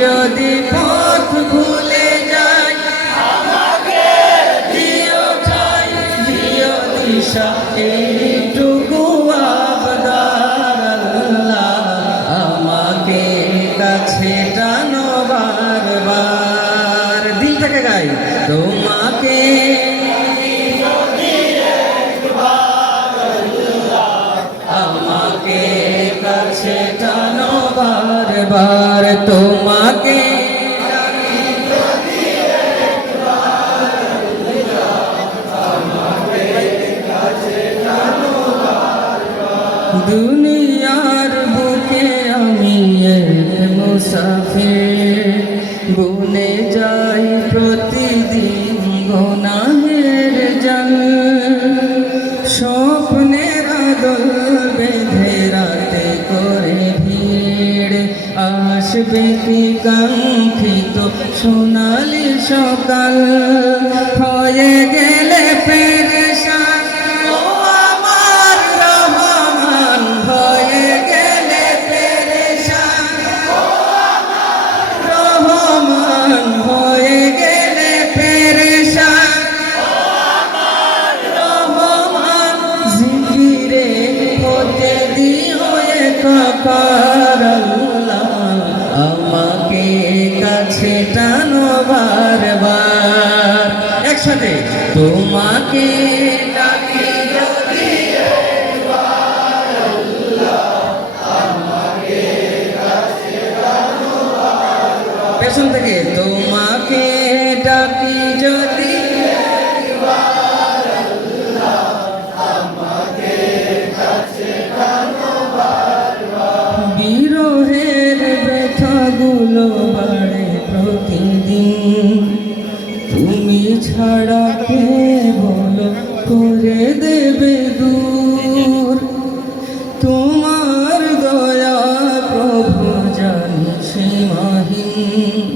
যদি পথ ভুলে যাই আমাকে দিও ঠাই দিও দিশা এইটুকু তোমাকে। আমাকে কাছে টানো বারবার তোমাকে দুনিয়ার বুকে আমি মুসাফির। বনে যাই প্রতিদিন গোনাহের জল। স্বপ্নের আদল বেঁধে রাতে করে ভিড়। আসবে কি কাঙ্ক্ষিত সোনালি সকাল? হয়ে গেলে পেরেশান একসাথে তোমাকে পেছন থেকে তোমাকে ডাকি যদি কে বলো করে দেবে দূর। তোমার দয়া প্রভু জানি সীমাহীন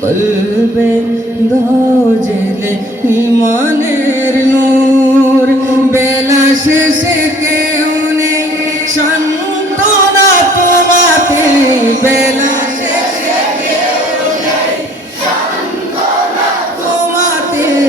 কলবে দাও জেলে ইমানের নূর। বেলা শেষে কেউ নেই সান্ত্বনা তোমাতে। বেলা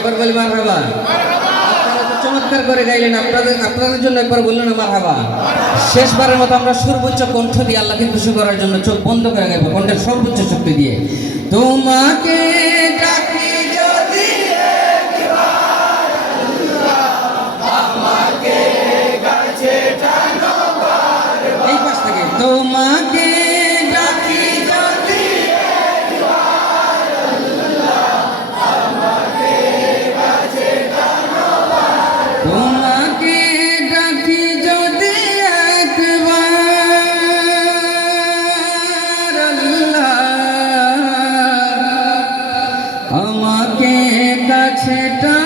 একবার বলি মার হাবা চমৎকার করে গাইলেন, আপনাদের আপনাদের জন্য একবার বললেন আমার হাবা শেষবারের মতো আমরা সর্বোচ্চ কণ্ঠ দিয়ে আল্লাহকে খুশি করার জন্য চোখ বন্ধ করে গাইবো, কণ্ঠের সর্বোচ্চ শক্তি দিয়ে। তোমাকে ডাকি i don't